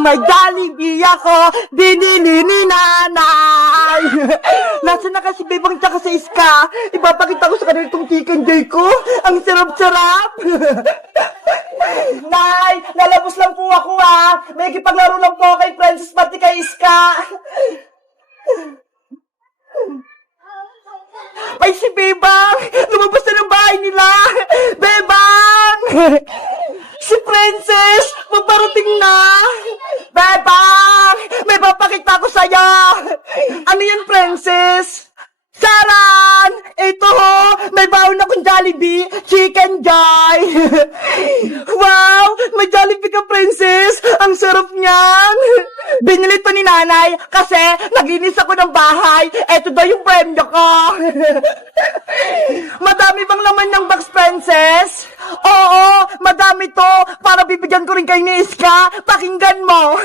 May Jollibee ako, binili ni nanay. Nasaan na kasi bebang tsaka sa Iska? Ipapakita ko sa kanila itong chicken joy ko. Ang sarap-sarap. Nay, lalabos lang po ako May kipaglaro lang po kay Princess pati kay Iska. Ay, si Bebang! Lumabas na ng bahay nila! Bebang! Si Princess! Magparating na! Bebang! May papakita ko sa'yo! Ano yan, Princess? Saran! Ito ho! May baon akong Jollibee! Chicken Joy! Wow! May Jollibee ka, Princess! Ang sarap niyan! Binili to ni nanay kasi naglinis ako ng bahay. Ito daw yung premyo ko. Madami bang laman ng box, Princess? Oo, madami to. Para bibigyan ko rin kayo ni Iska. Pakinggan mo.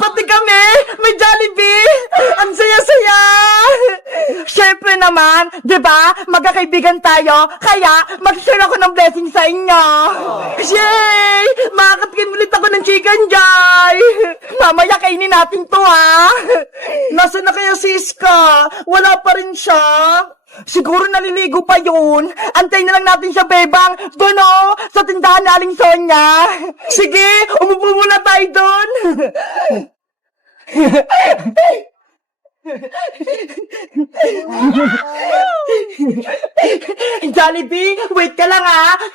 Pati kami, may Jollibee. Ang saya-saya. Siyempre naman, di ba? Magkakaibigan tayo. Kaya, mag-share ako ng blessing sa inyo. Yay! Makakatikin ulit ako ng chicken joy. Mamaya kainin natin to, Nasaan na kaya si Iska? Wala pa rin siya. Siguro naliligo pa yun. Antayin na lang natin siya, Bebang. Doon sa tindahan na Aling Sonia. Sige, umupo muna tayo doon. Jollibee, wait ka lang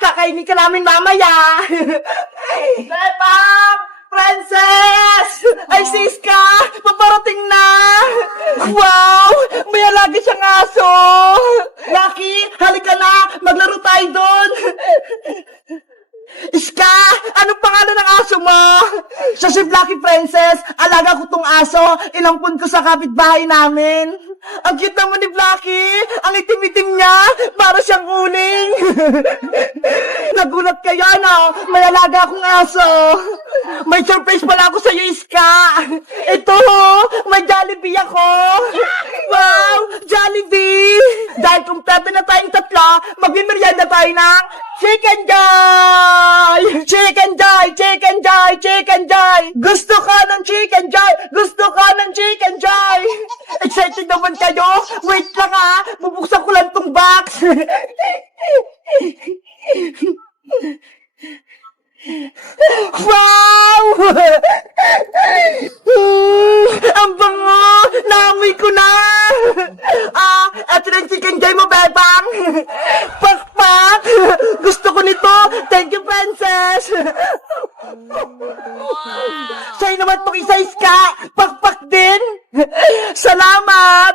kakainin ka namin mamaya. Bebang! Princess! Ay, Siska! Paparating na! Wow! May alaga siyang aso! Lucky, halika na! Maglaro tayo doon! Iska! Anong pangalan ng aso mo? Siya si Blacky, Princess. Alaga ko tong aso. Inampun ko sa kapitbahay namin. Ang cute naman ni Blacky. Ang itim-itim niya. Para siyang uling. Nagulat kayo, May alaga akong aso. May surprise pala ako sa'yo, Iska. Ito, may Jollibee ako. Wow! Jollibee! Dahil kumpleto na tayong tatlo, magmimerienda tayo ng Chicken Joy! Chicken Joy! Chicken Joy! Chicken Joy! Gusto ka ng Chicken Joy! Gusto ka ng Chicken Joy! Excited naman kayo? Wait lang bubuksan ko lang tong box! Wow! Ang bango! Naamoy ko na! Eto na yung chicken joy mo, Bebang! Pakpak! Gusto ko nito! Thank you, Princess! Sa'yo naman itong isa, Iska! Pakpak din! Salamat!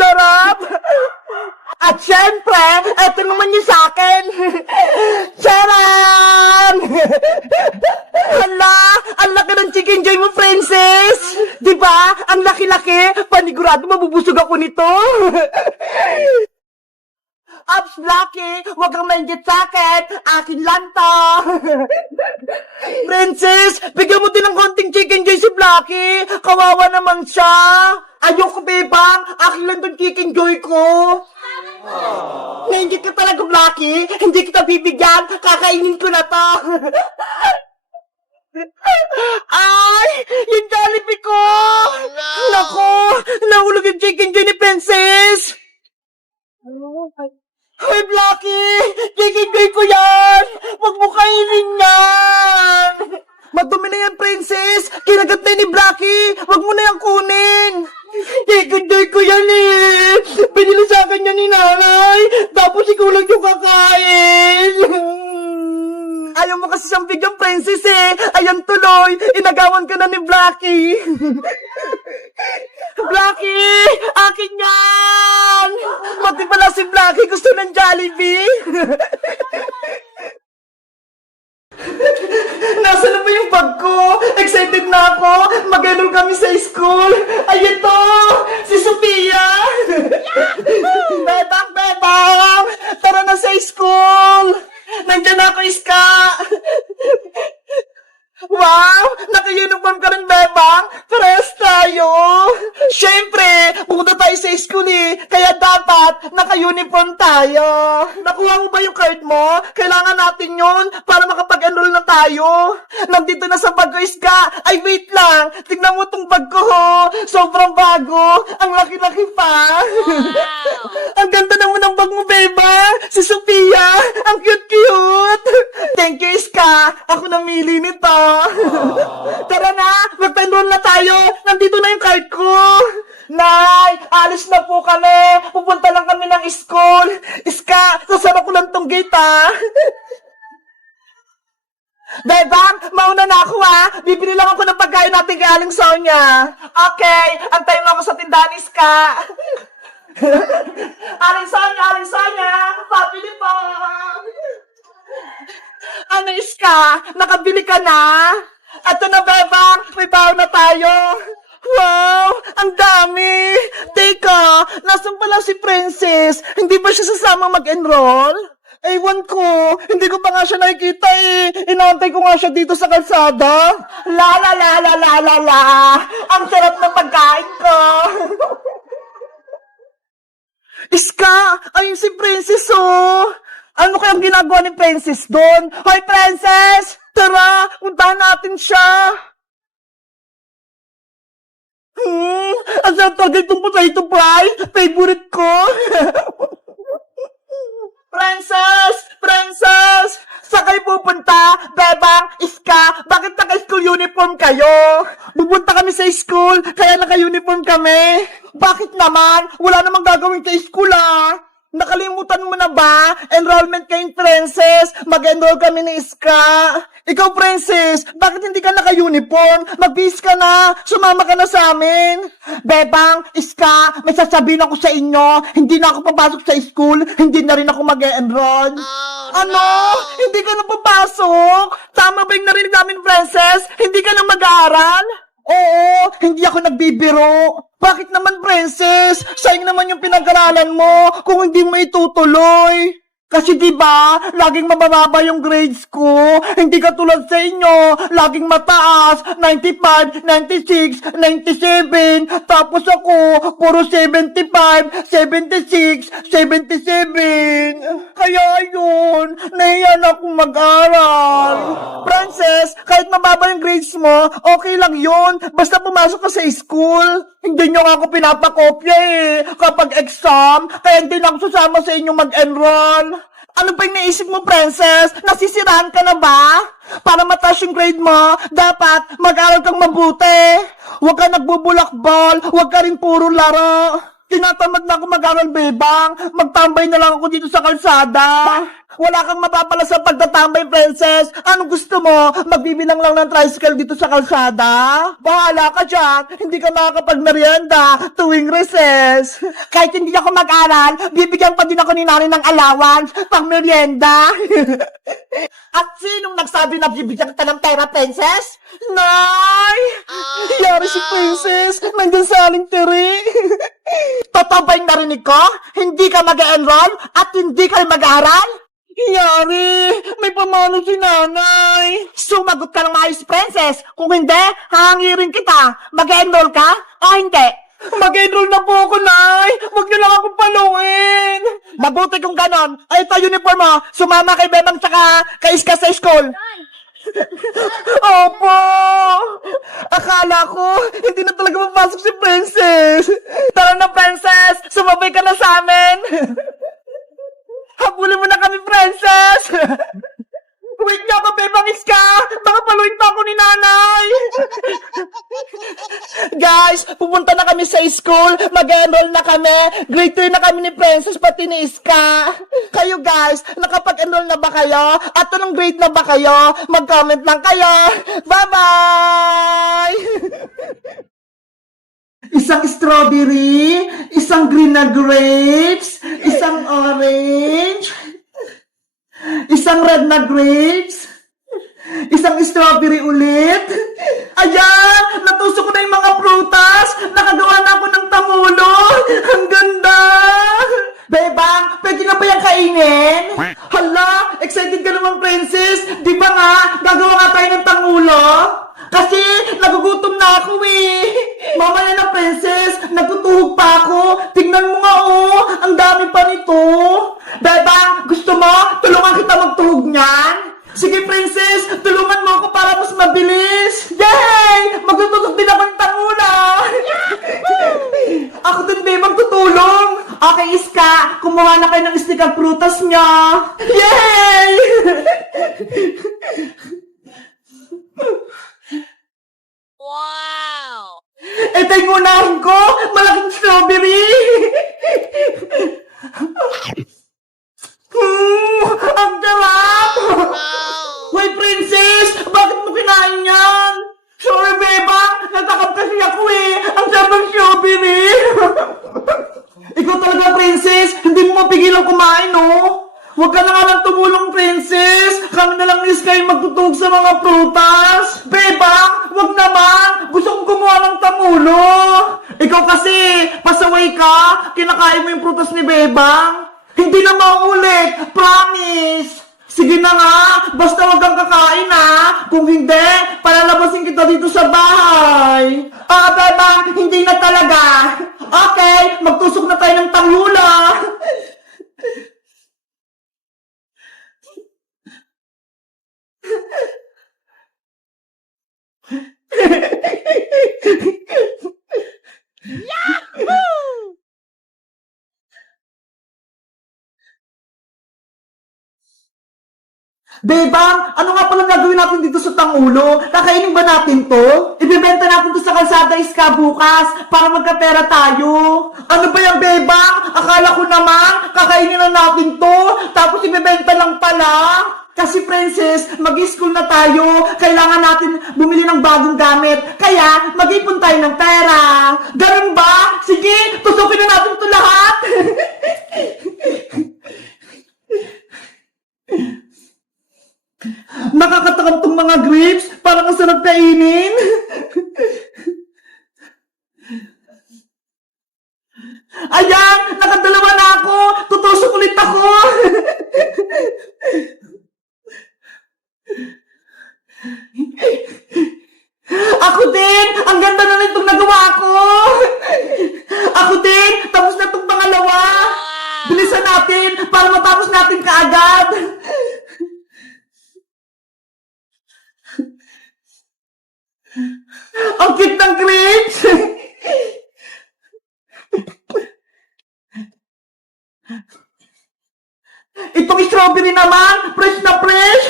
Sarap! At syempre, eto naman yung sa'kin! Charan! Hala! Ang laki ng chicken joy mo, Princess! Diba? Ang laki-laki! Panigurado mabubusog ako nito! Ups, Blacky! Huwag kang mainggit sa'kin! Akin lang to! Princess! Bigyan mo din ng konting chicken joy si Blacky! Kawawa naman siya! Ayoko, Bebang! Akin lang tong chicken joy ko! Nainggit ka talaga, Blacky! Hindi kita bibigyan! Kakainin ko na to! Ay! Yung Jollibee ko! Naku! Nahulog yung chicken joy ni Princess! Hoy, Blacky! Chicken joy ko yan! Huwag mo kainin yan! Madumi na yan, Princess! Kinagat na ni Blacky! Huwag mo na yan kunin! Chicken joy ko yan Binili sa akin yan ni nanay! Tapos ikaw lang yung kakain! Ayaw mo kasi siyang bigyan, Princess Ayan tuloy! Inagawan ka na ni Blacky! Blacky! Akin yan! Pati pala si Blacky gusto ng Jollibee! Nasaan na ba yung bag ko? Excited na ako! Mag-enroll kami sa school! Ay, ito! Si Sophia! Bebang! Bebang! Tara na sa school! Nandiyan na ako, Iska! Wow! Naka-uniform ka rin, Bebang! Parehas tayo! Siyempre, pupunta tayo sa school Kaya dapat, naka-uniform uniform tayo. Nakuha mo ba yung card mo? Kailangan natin yun para makapag-enroll na tayo. Nandito na sa bag ko, Iska. Ay, wait lang. Tignan mo tong bag ko, ho. Sobrang bago. Ang laki-laki pa. Ang ganda naman ng bag mo, Beba. Si Sophia. Ang cute-cute. Thank you, Iska. Ako namili nito. Tara na. Mag-enroll na tayo. Nandito na yung card ko. Nay, alis na po kami. Pupunta lang kami ng school. Iska, sasara ko lang tong gate, ha. Bebang, mauna na ako, ha. Bibili lang ako ng pagkain natin kay Aling Sonia. Okay, antayin mo ako sa tindahan, Iska. Aling Sonia, pabili po. Ano, Iska? Nakabili ka na? Ato na, Bebang. May baon na tayo. Wow! Ang dami! Teka, nasan pala si Princess? Hindi ba siya sasama mag-enroll? Ewan ko, hindi ko pa nga siya nakikita eh. Inaantay ko nga siya dito sa kalsada. La la la la la la la! Ang sarap ng pagkain ko! Iska! Ayun si Princess oh! Ano kayang ginagawa ni Princess doon? Hoy Princess! Tara, puntahan natin siya! Ang sarap talaga itong potato fry. Favorite ko. Princess! Saan kayo pupunta? Bebang, Iska, bakit naka-school uniform kayo? Pupunta kami sa school, kaya naka-uniform kami. Bakit naman? Wala namang gagawin sa school, ah. Nakalimutan mo na ba? Enrollment kay Princess. Mag-enroll kami ni Iska. Ikaw, Princess, bakit hindi ka naka-uniform? Mag-bis ka na. Sumama ka na sa amin. Bebang, Iska, may sasabihin ako sa inyo. Hindi na ako papasok sa school. Hindi na rin ako mag-enroll. Ano? Hindi ka na papasok? Tama ba yung narinig namin, Princess? Hindi ka na mag-aaral? Oo, hindi ako nagbibiro. Bakit naman, Princess? Sayang naman yung pinag-aralan mo kung hindi mo itutuloy. Kasi diba, laging mabababa yung grades ko. Hindi katulad sa inyo, laging mataas, 95, 96, 97. Tapos ako, puro 75, 76, 77. Kaya yun, nahiya na akong mag-aral. Princess, kahit mababa yung grades mo, okay lang yun. Basta pumasok ka sa school. Hindi nyo nga ako pinapakopya eh, kapag exam, kaya hindi na ako sasama sa inyo mag-enroll. Ano ba yung naisip mo, Princess? Nasisirahan ka na ba? Para mataas yung grade mo, dapat mag-aral kang mabuti. Huwag ka nagbubulakbol, huwag ka rin puro laro. Tinatamad na ako mag-aral, Bebang. Magtambay na lang ako dito sa kalsada. Wala kang mapapala sa pagtatambay, Princess. Anong gusto mo? Magbibilang lang ng tricycle dito sa kalsada? Bahala ka dyan. Hindi ka makakapag-merienda tuwing recess. Kahit hindi ako mag-aral, bibigyan pa din ako ni nanay ng allowance pang merienda. At sinong nagsabi na bibigyan kita ng pera, Princess? Nay! Yari si Princess. Nandun sa aling tiri. Totoo ba yung narinig ko? Hindi ka mag-enroll at hindi ka mag-aaral? Yari, may pamano si nanay. Sumagot ka ng maayos, Princess. Kung hindi, hangirin kita. Mag-enroll ka o hindi? Mag-enroll na po ako, Nay. Huwag niyo lang akong paluin. Mabuti kung ganon. Ay, ito uniform mo. Sumama kay Bebang tsaka kay Iska sa school. Opo! Akala ko, hindi na talaga mapasok si Princess. Tara na, Princess. Sumabay ka na sa amin. Habulin mo na kami, Princess! Wait nga ka, Bebang Iska! Baka paluin pa ako ni nanay! Guys, pupunta na kami sa school. Mag-enroll na kami. Grade 3 na kami ni Princess, pati ni Iska. Kayo guys, nakapag-enroll na ba kayo? At anong grade na ba kayo? Mag-comment lang kayo. Bye-bye! Isang strawberry, isang green na grapes, isang orange, isang red na grapes, isang strawberry ulit. Ayan! Natusok ko na yung mga prutas! Nakagawa na ako ng tamulo! Ang ganda! Bebang, pwede na ba yung kainin? Hala, excited ka naman, Princess! Di ba nga, gagawa nga tayo ng tangulo? Kasi nagugutom na ako eh. Mamaya na, princess. Nagtutuhog pa ako. Tingnan mo nga oh. Ang dami pa nito. Bebang, gusto mo? Tulungan kita magtuhog niyan? Sige, princess. Tulungan mo ako para mas mabilis. Yay! Magtutuhog din ako ng tangula. Ako din, bebang, tutulong. Okay, Iska. Kumuha na kayo ng stick at prutas niya. Yay! Wow! Ito yung unahin ko! Malaking strawberry! Ang sarap! Hoy, princess! Bakit mo kinain yan? Sorry, bebang! Natakap kasi ako eh! Ang sarap ng strawberry! Ikaw talaga, princess! Hindi mo mapigilang kumain, no? Huwag ka na nga lang tumulong, princess! Kami na lang ni Sky magtutug sa mga prutas! Bebang! Huwag naman! Gusto kong kumuha ng tamulo! Ikaw kasi, pasaway ka! Kinakain mo yung prutas ni Bebang! Hindi na mauulit! Promise! Sige na nga! Basta huwag kang kakain ha! Kung hindi, palalabasin kita dito sa bahay! Bebang! Hindi na talaga! Okay! Magtusok na tayo ng tanghula! Bebang, ano nga palang gagawin natin dito sa tangulo? Kakainin ba natin to? Ibibenta natin to sa kalsada Iska bukas para magkapera tayo. Ano ba yan, Bebang? Akala ko naman, kakainin na natin to, tapos ibibenta lang pala. Kasi princess, mag-school na tayo. Kailangan natin bumili ng bagong gamit. Kaya, mag-ipon tayo ng pera. Ganun ba? Sige, tusukin na natin to lahat. Nakakatakam tong mga grapes. Parang ang sarap kainin. Ayan! Nakadalawa na ako! Tutusok ulit ako! Ako din! Ang ganda na nitong nagawa ko! Ako din! Tapos na itong pangalawa! Bilisan natin para matapos natin kaagad! Ang cute ng grapes! Itong strawberry naman, fresh na fresh!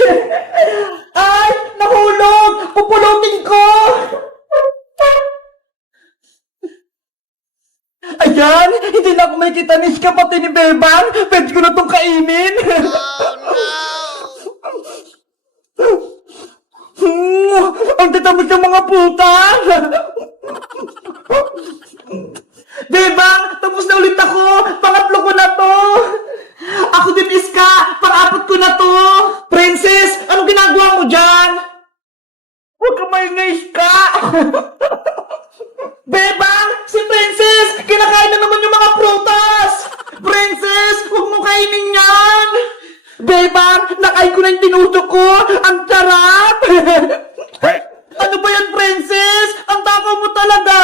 Ay, nahulog! Pupulutin ko! Ayan, hindi na ako may kita ni Iska pati ni Bebang. Pwede ko na itong kainin. Ang tatamis ng mga putas! Bebang, tapos na ulit ako! Pangatlo ko na to! Ako din, Iska! Pang-apat ko na to! Princess, anong ginagawa mo dyan? Huwag ka maingay, Iska! Bebang, si Princess! Kinakain na naman yung mga prutas! Princess, huwag mo kainin yan! Bebang, nakain ko na yung tinusok ko! Ang sarap! Ano ba yan, Princess? Ang takaw mo talaga!